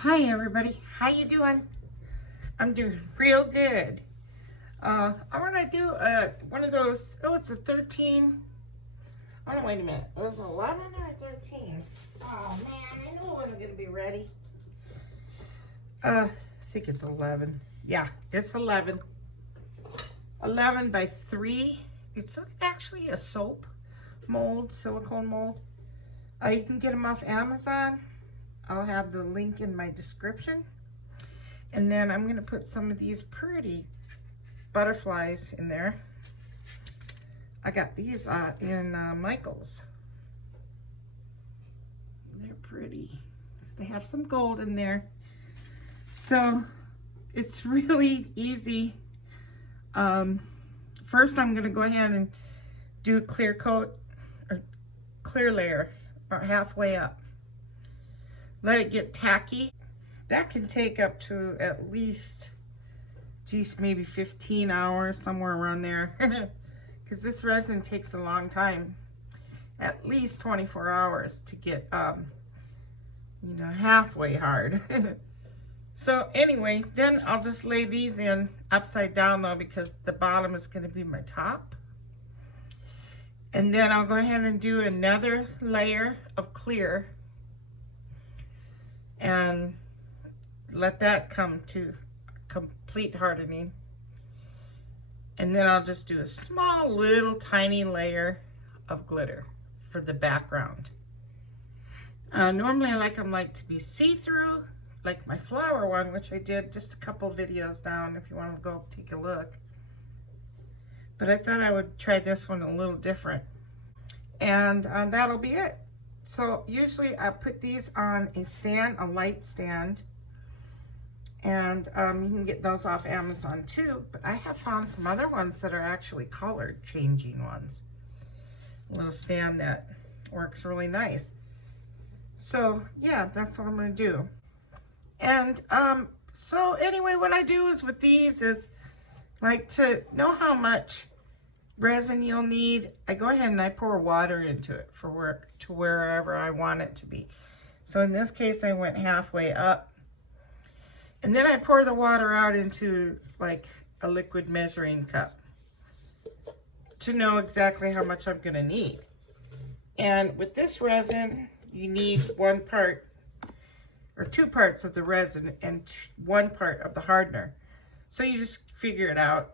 Hi everybody, how you doing? I'm doing real good. I want to do one of those, oh it's a 13, oh no wait a minute, it was 11 or 13? Oh man, I knew it wasn't going to be ready. I think it's 11. Yeah, it's 11. 11 by 3. It's actually a soap mold, silicone mold. You can get them off Amazon. I'll have the link in my description. And then I'm going to put some of these pretty butterflies in there. I got these in Michael's. They're pretty. They have some gold in there. So it's really easy. First I'm going to go ahead and do a clear coat or clear layer about halfway up. Let it get tacky. That can take up to at least, geez, maybe 15 hours, somewhere around there. Because this resin takes a long time. At least 24 hours to get, halfway hard. So anyway, then I'll just lay these in upside down though, because the bottom is going to be my top. And then I'll go ahead and do another layer of clear and let that come to complete hardening. And then I'll just do a small little tiny layer of glitter for the background. Normally I like them to be see-through, like my flower one, which I did just a couple videos down if you want to go take a look. But I thought I would try this one a little different. And that'll be it. So usually I put these on a stand, a light stand. And you can get those off Amazon too. But I have found some other ones that are actually color changing ones. A little stand that works really nice. So yeah, that's what I'm going to do. And so anyway, what I do is with these is to know how much resin you'll need. I go ahead and I pour water into it to wherever I want it to be. So in this case, I went halfway up. And then I pour the water out into a liquid measuring cup to know exactly how much I'm going to need. And with this resin, you need 1 part or 2 parts of the resin and 1 part of the hardener. So you just figure it out,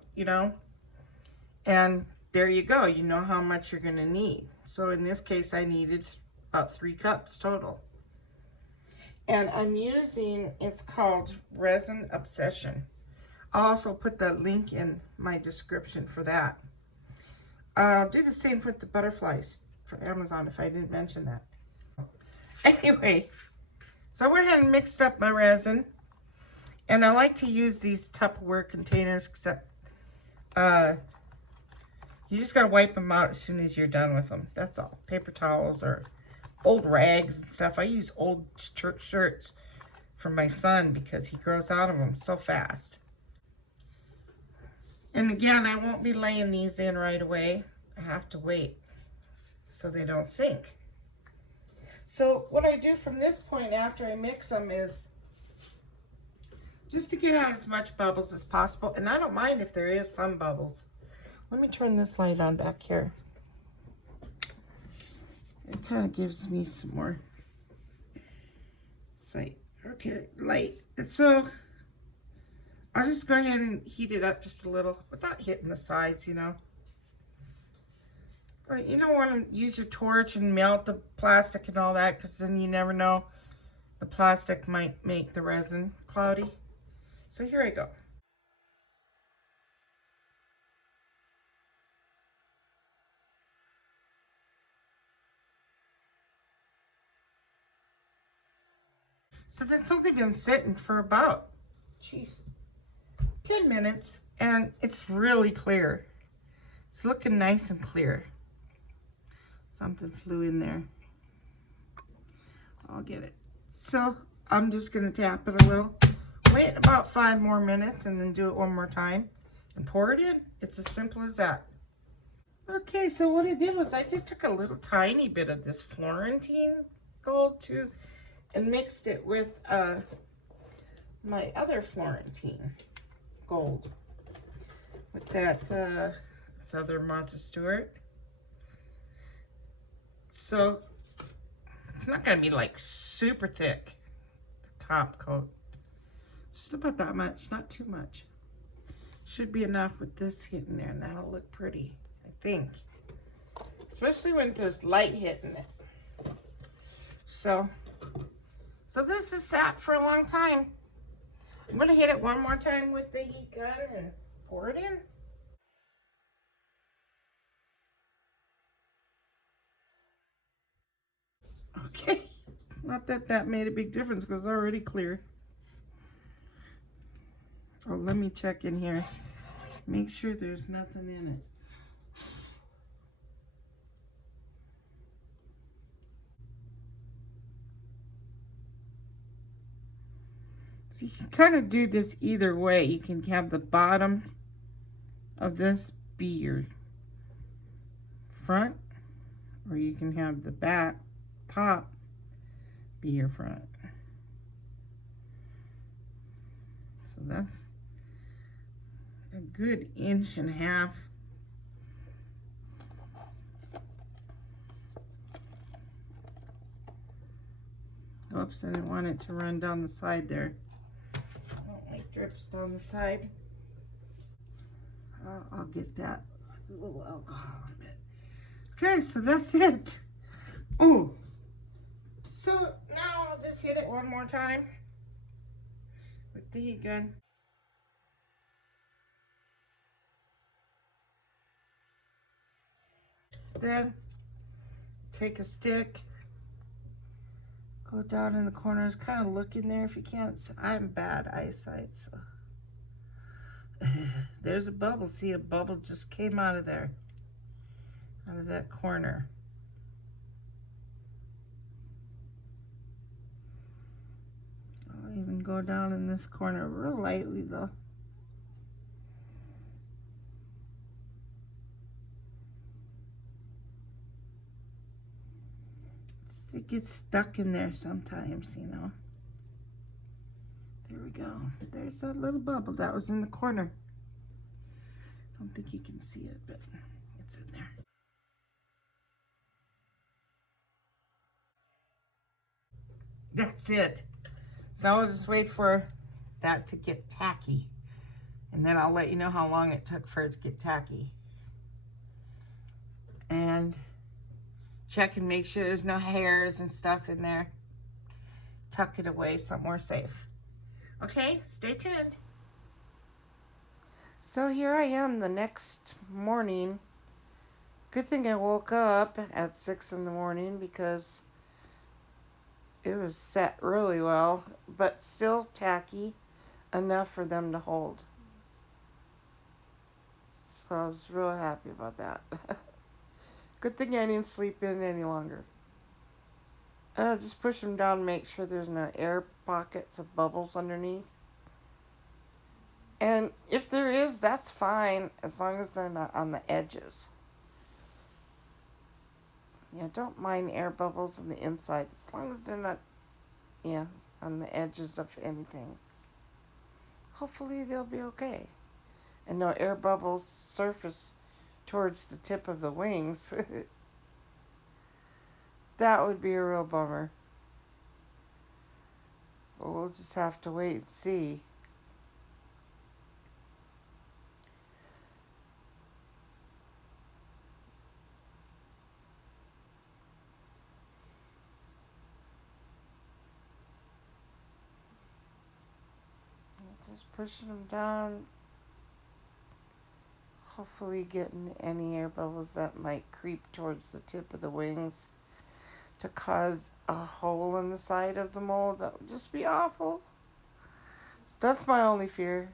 and there you go. You know how much you're going to need. So in this case, I needed about 3 cups total. And I'm using, it's called Resin Obsession. I'll also put the link in my description for that. I'll do the same with the butterflies for Amazon if I didn't mention that. Anyway, so I went ahead and mixed up my resin. And I like to use these Tupperware containers, except you just got to wipe them out as soon as you're done with them. That's all. Paper towels or old rags and stuff. I use old shirts for my son because he grows out of them so fast. And again, I won't be laying these in right away. I have to wait so they don't sink. So what I do from this point after I mix them is just to get out as much bubbles as possible. And I don't mind if there is some bubbles. Let me turn this light on back here. It kind of gives me some more sight. Okay, light. And so I'll just go ahead and heat it up just a little without hitting the sides, But you don't want to use your torch and melt the plastic and all that, because then you never know. The plastic might make the resin cloudy. So here I go. So that's only been sitting for about, 10 minutes, and it's really clear. It's looking nice and clear. Something flew in there. I'll get it. So I'm just going to tap it a little. Wait about 5 more minutes and then do it one more time and pour it in. It's as simple as that. Okay, so what I did was I just took a little tiny bit of this Florentine gold too and mixed it with my other Florentine gold with that this other Martha Stewart. So it's not gonna be like super thick, the top coat. Just about that much, not too much. Should be enough with this hitting there, and that'll look pretty, I think. Especially when there's light hitting it. So this is sat for a long time. I'm gonna hit it one more time with the heat gun and pour it in. Okay, not that that made a big difference because it's already clear. Oh, let me check in here. Make sure there's nothing in it. So you can kind of do this either way. You can have the bottom of this be your front, or you can have the back top be your front. So that's a good 1.5 inches. Oops, I didn't want it to run down the side there. I don't like drips down the side. I'll get that with a little alcohol in it. Okay, so that's it. Oh, so now I'll just hit it one more time with the heat gun. Then take a stick, go down in the corners, kind of look in there if you can't. I'm bad eyesight, so there's a bubble. See, a bubble just came out of there, out of that corner. I'll even go down in this corner real lightly though. It gets stuck in there sometimes, you know. There we go. There's that little bubble that was in the corner. I don't think you can see it, but it's in there. That's it. So I'll just wait for that to get tacky. And then I'll let you know how long it took for it to get tacky. And check and make sure there's no hairs and stuff in there. Tuck it away somewhere safe. Okay, stay tuned. So here I am the next morning. Good thing I woke up at 6 in the morning because it was set really well, but still tacky enough for them to hold. So I was real happy about that. Good thing I didn't sleep in any longer. And I'll just push them down and make sure there's no air pockets of bubbles underneath. And if there is, that's fine, as long as they're not on the edges. Yeah, don't mind air bubbles on the inside, as long as they're not, on the edges of anything. Hopefully they'll be okay. And no air bubbles surface towards the tip of the wings. That would be a real bummer. But we'll just have to wait and see. Just pushing them down. Hopefully getting any air bubbles that might creep towards the tip of the wings to cause a hole in the side of the mold. That would just be awful. So that's my only fear.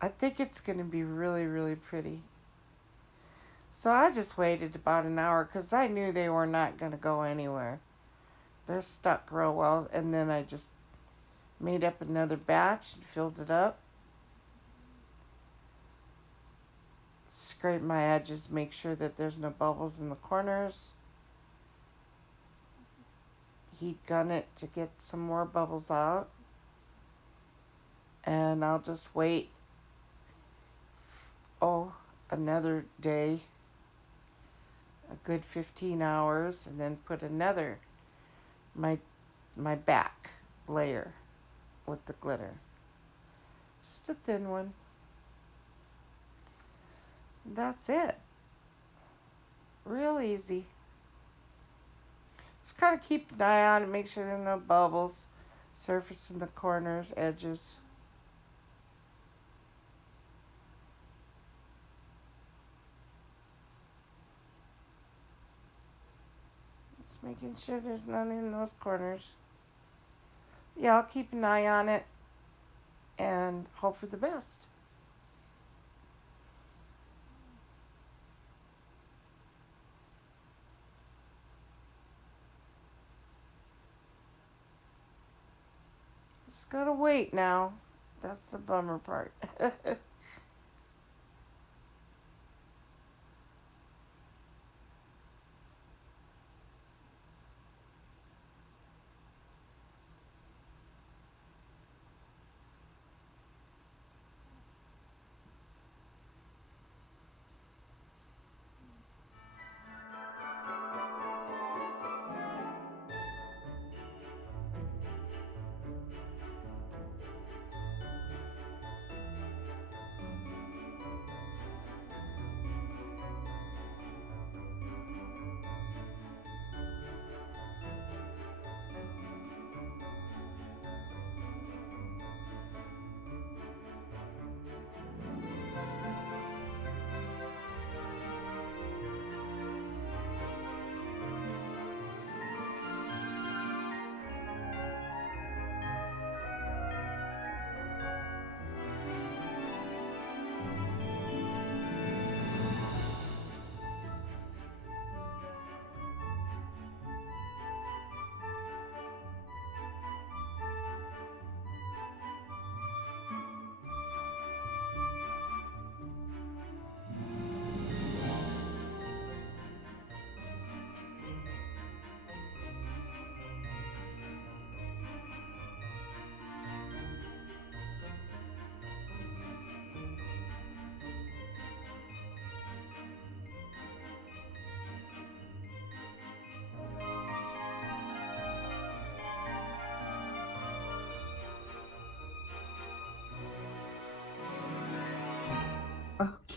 I think it's going to be really, really pretty. So I just waited about an hour because I knew they were not going to go anywhere. They're stuck real well. And then I just made up another batch and filled it up. Scrape my edges, make sure that there's no bubbles in the corners. heat gun it to get some more bubbles out. And I'll just wait, another day, a good 15 hours, and then put another, my back layer with the glitter. Just a thin one. That's it. Real easy. Just kind of keep an eye on it, make sure there are no bubbles surface in the corners, edges. Just making sure there's none in those corners. Yeah, I'll keep an eye on it and hope for the best. Just gotta wait now. That's the bummer part.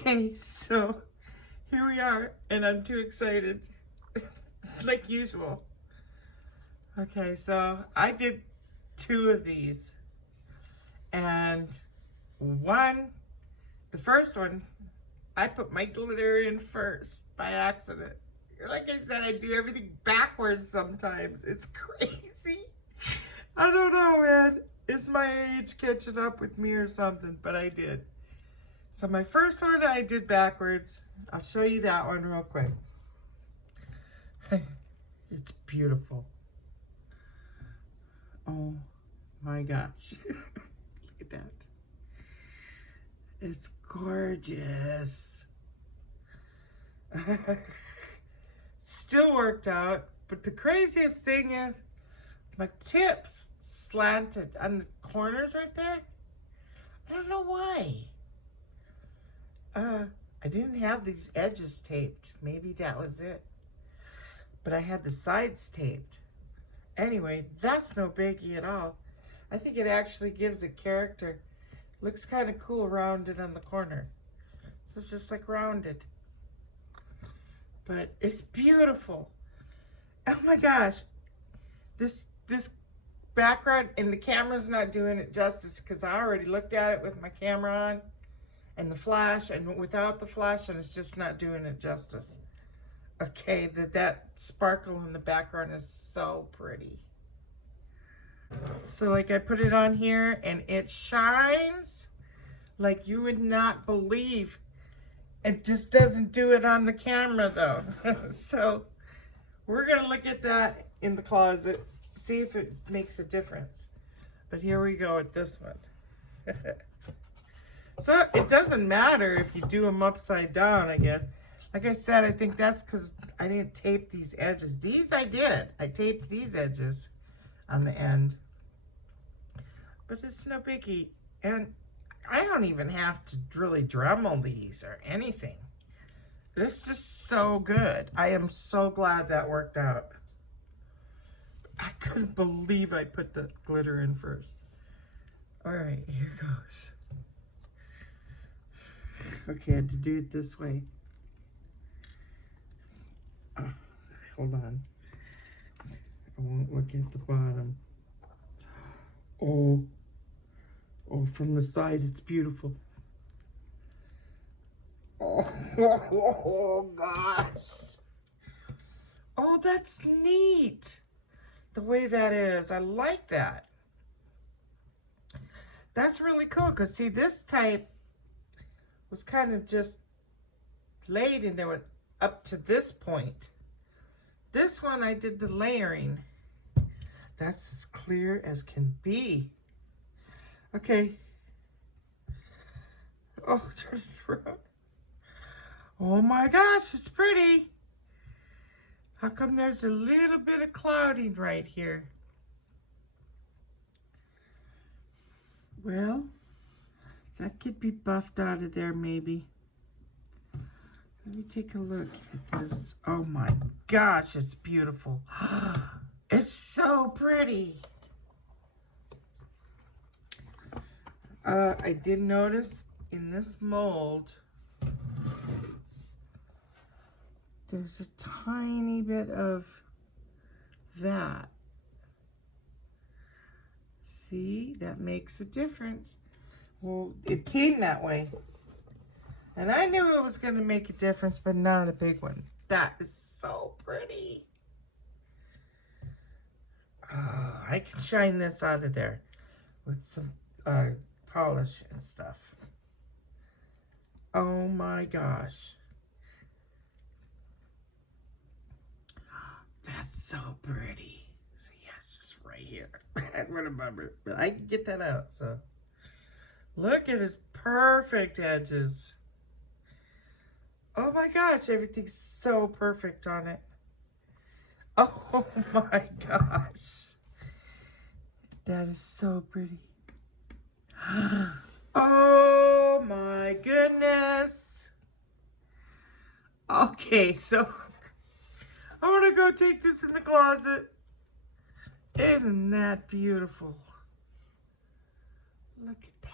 Okay, so here we are, and I'm too excited, like usual. Okay, so I did 2 of these, and the first one, I put my glitter in first by accident. Like I said, I do everything backwards sometimes. It's crazy. I don't know, man. Is my age catching up with me or something? But I did. So my first one I did backwards. I'll show you that one real quick. It's beautiful. Oh my gosh. Look at that. It's gorgeous. Still worked out, but the craziest thing is my tips slanted on the corners right there. I don't know why. I didn't have these edges taped. Maybe that was it. But I had the sides taped. Anyway, that's no biggie at all. I think it actually gives a character. Looks kind of cool rounded on the corner. So it's just like rounded. But it's beautiful. Oh my gosh. This background, and the camera's not doing it justice because I already looked at it with my camera on and the flash, and without the flash, and it's just not doing it justice. Okay, that sparkle in the background is so pretty. So like I put it on here and it shines like you would not believe. It just doesn't do it on the camera though. So we're gonna look at that in the closet, see if it makes a difference. But here we go with this one. So it doesn't matter if you do them upside down, I guess. Like I said, I think that's because I didn't tape these edges. These I did. I taped these edges. on the end. But it's no biggie. And I don't even have to really Dremel these or anything. This is so good. I am so glad that worked out. I couldn't believe I put the glitter in first. All right, here goes. Okay, I had to do it this way. Hold on. I won't look at the bottom. Oh, from the side, it's beautiful. Oh, gosh. Oh, that's neat. The way that is. I like that. That's really cool because, see, this type was kind of just laid and they were up to this point. This one, I did the layering. That's as clear as can be. Okay. Oh, turn it around. Oh my gosh, it's pretty. How come there's a little bit of clouding right here? Well, that could be buffed out of there maybe. Let me take a look at this. Oh my gosh, it's beautiful. It's so pretty. I did notice in this mold, there's a tiny bit of that. See, that makes a difference. Well, it came that way. And I knew it was going to make a difference, but not a big one. That is so pretty. Oh, I can shine this out of there with some polish and stuff. Oh my gosh. That's so pretty. So yes, it's right here. What a bummer. But I can get that out, so. Look at his perfect edges. Oh my gosh, everything's so perfect on it. Oh my gosh. That is so pretty. Oh my goodness. Okay, so I'm gonna go take this in the closet. Isn't that beautiful? Look at that.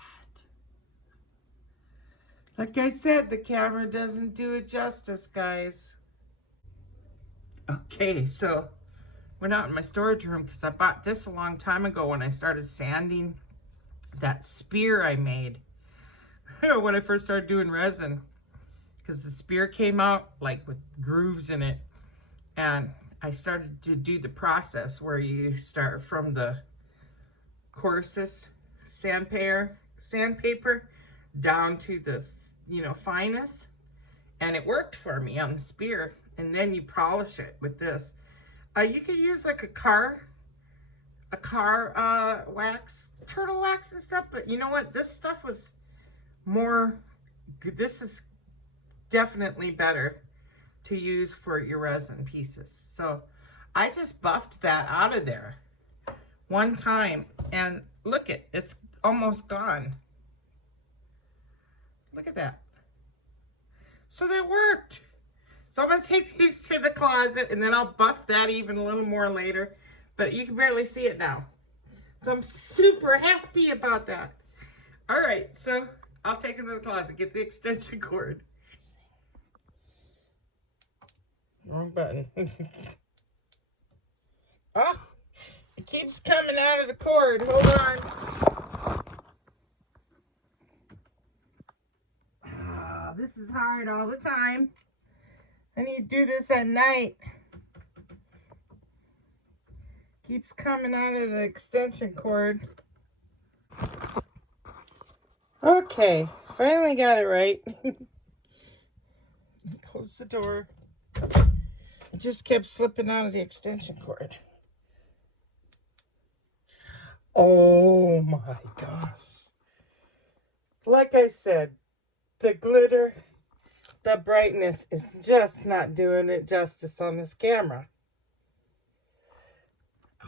Like I said, the camera doesn't do it justice, guys. Okay, so went out in my storage room because I bought this a long time ago when I started sanding that spear I made when I first started doing resin, because the spear came out like with grooves in it, and I started to do the process where you start from the coarsest sandpaper down to the finest, and it worked for me on the spear. And then you polish it with this. You could use like a car wax, turtle wax and stuff, but you know what? This stuff was more good. This is definitely better to use for your resin pieces. So I just buffed that out of there one time, and look it's almost gone. Look at that. So that worked. So I'm going to take these to the closet, and then I'll buff that even a little more later. But you can barely see it now. So I'm super happy about that. All right, so I'll take them to the closet, get the extension cord. Wrong button. Oh, it keeps coming out of the cord. Hold on. Oh, this is hard all the time. I need to do this at night. Keeps coming out of the extension cord. Okay, finally got it right. Close the door. It just kept slipping out of the extension cord. Oh my gosh. Like I said, the glitter, the brightness is just not doing it justice on this camera.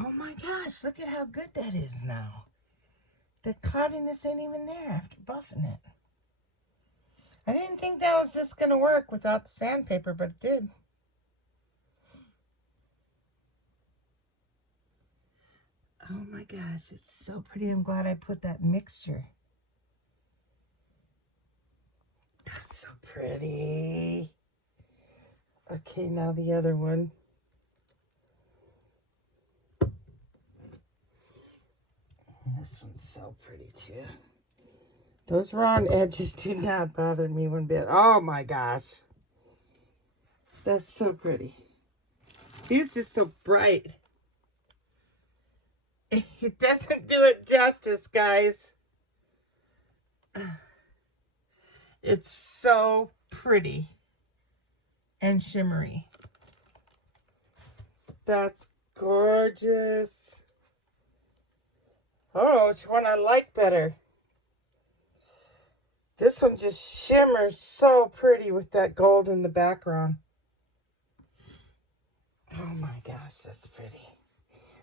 Oh my gosh, look at how good that is now. The cloudiness ain't even there after buffing it. I didn't think that was just going to work without the sandpaper, but it did. Oh my gosh, it's so pretty. I'm glad I put that mixture. That's so pretty. Okay, now the other one. This one's so pretty too. Those round edges do not bother me one bit. Oh my gosh. That's so pretty. See, it's just so bright. It doesn't do it justice, guys. It's so pretty and shimmery. That's gorgeous. I don't know which one I like better. This one just shimmers so pretty with that gold in the background. Oh my gosh, that's pretty.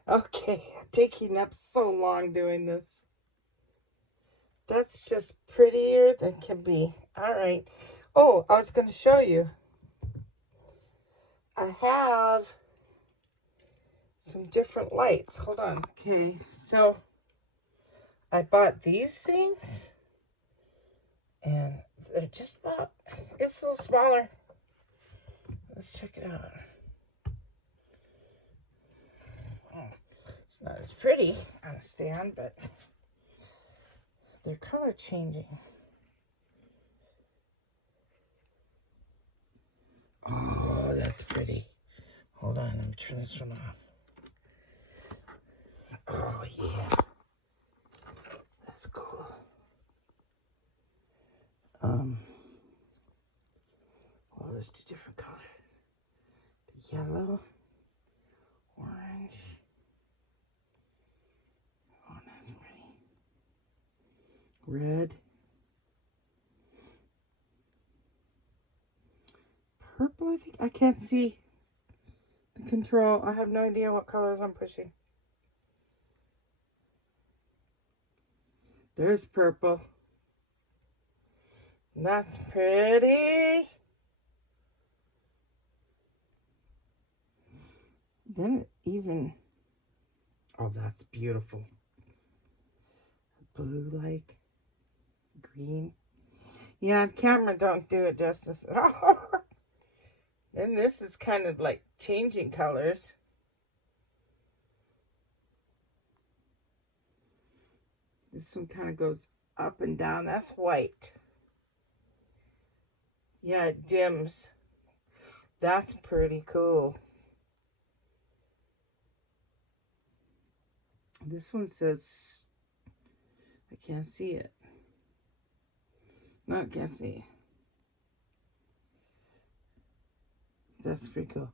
Okay, taking up so long doing this. That's just prettier than can be. All right. Oh, I was going to show you. I have some different lights. Hold on. Okay, so I bought these things. And they're just about, it's a little smaller. Let's check it out. Oh, it's not as pretty on a stand, but they're color changing. Oh, that's pretty. Hold on, let me turn this one off. Oh, yeah. That's cool. Well, let's do different color. The yellow, orange. Oh, that's pretty. Red. Purple, I think. I can't see the control. I have no idea what colors I'm pushing. There's purple. That's pretty. Then it even, oh, that's beautiful. Blue like, green. Yeah, camera don't do it justice at all. Then this is kind of like changing colors. This one kind of goes up and down. That's white. Yeah, it dims. That's pretty cool. This one says, I can't see it. No, I can't see. That's pretty cool.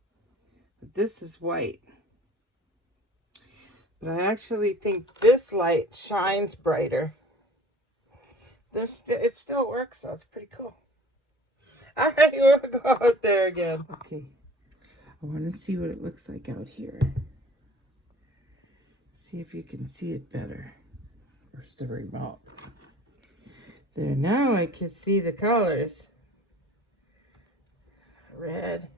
But this is white. But I actually think this light shines brighter. It still works, so it's pretty cool. All right, we'll go out there again. Okay, I want to see what it looks like out here. See if you can see it better. Where's the remote? There, now I can see the colors. Red.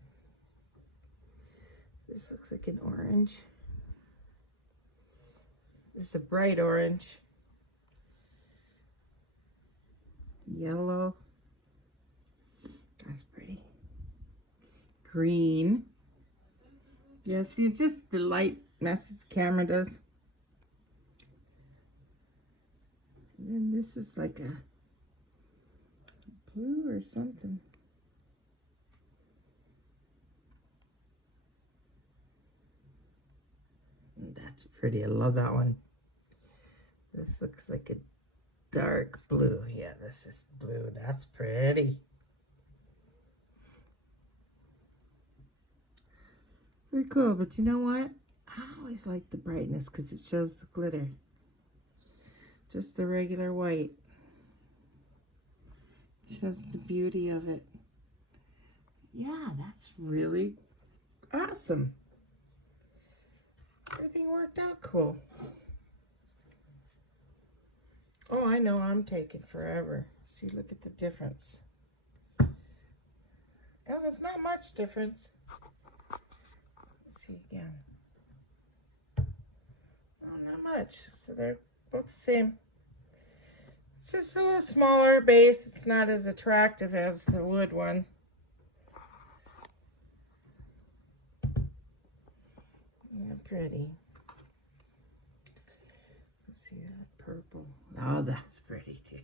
This looks like an orange. This is a bright orange. Yellow. That's pretty. Green. Yeah, see, just the light messes the camera does. And then this is like a blue or something. That's pretty. I love that one. This looks like a dark blue. Yeah, this is blue. That's pretty. Very cool. But you know what? I always like the brightness because it shows the glitter. Just the regular white. It shows the beauty of it. Yeah, that's really awesome. Everything everything worked out cool. Oh, I know, I'm taking forever. See, look at the difference. Well, there's not much difference. Let's see again. Oh, not much. So they're both the same. It's just a little smaller base. It's not as attractive as the wood one. Yeah, pretty. Let's see that purple. Oh, that's pretty too.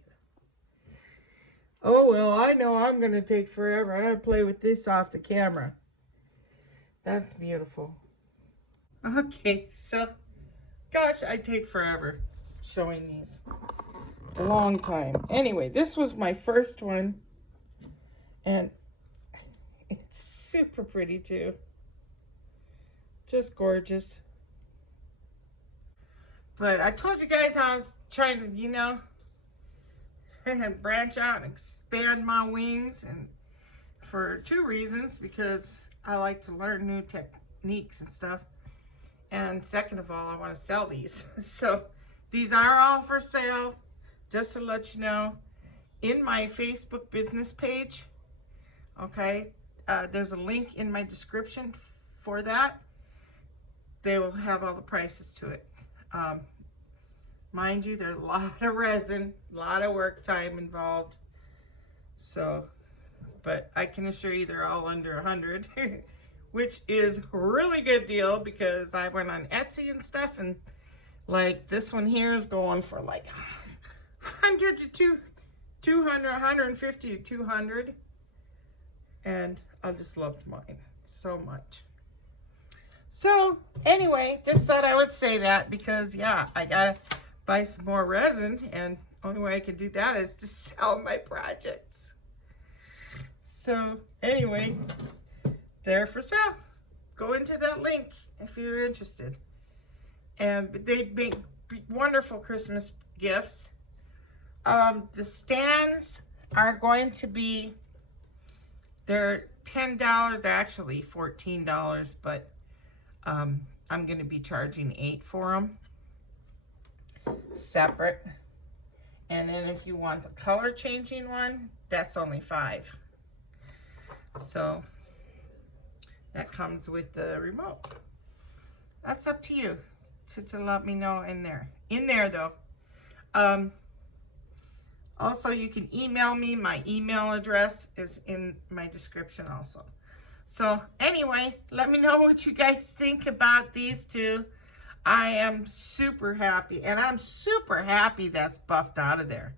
Oh, well, I know I'm going to take forever. I'm going to play with this off the camera. That's beautiful. Okay, so, gosh, I take forever showing these. A long time. Anyway, this was my first one. And it's super pretty too. Just gorgeous. But I told you guys how I was trying to, you know, branch out and expand my wings, and for two reasons: because I like to learn new techniques and stuff, and second of all, I want to sell these. So these are all for sale, just to let you know, in my Facebook business page. Okay, there's a link in my description for that. They will have all the prices to it. Mind you, there's a lot of resin, a lot of work time involved. So, but I can assure you they're all under 100, which is a really good deal, because I went on Etsy and stuff, and like this one here is going for like 100 to 200, 150 to 200. And I just loved mine so much. So anyway, just thought I would say that, because yeah, I gotta buy some more resin, and only way I can do that is to sell my projects. So anyway, they're for sale. Go into that link if you're interested. And they make wonderful Christmas gifts. The stands are going to be, they're $10, they're actually $14, but I'm going to be charging $8 for them, separate. And then if you want the color changing one, that's only $5. So that comes with the remote. That's up to you to let me know in there. In there though. Also, you can email me. My email address is in my description also. So anyway, let me know what you guys think about these two. I am super happy, and I'm super happy that's buffed out of there.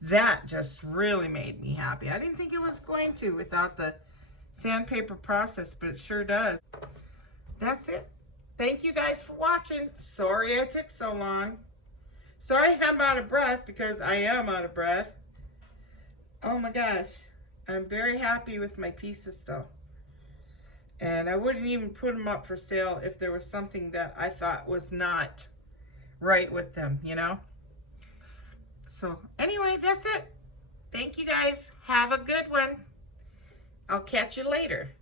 That just really made me happy. I didn't think it was going to without the sandpaper process, but it sure does. That's it. Thank you guys for watching. Sorry I took so long. Sorry I'm out of breath, because I am out of breath. Oh my gosh. I'm very happy with my pieces though. And I wouldn't even put them up for sale if there was something that I thought was not right with them, you know? So anyway, that's it. Thank you guys. Have a good one. I'll catch you later.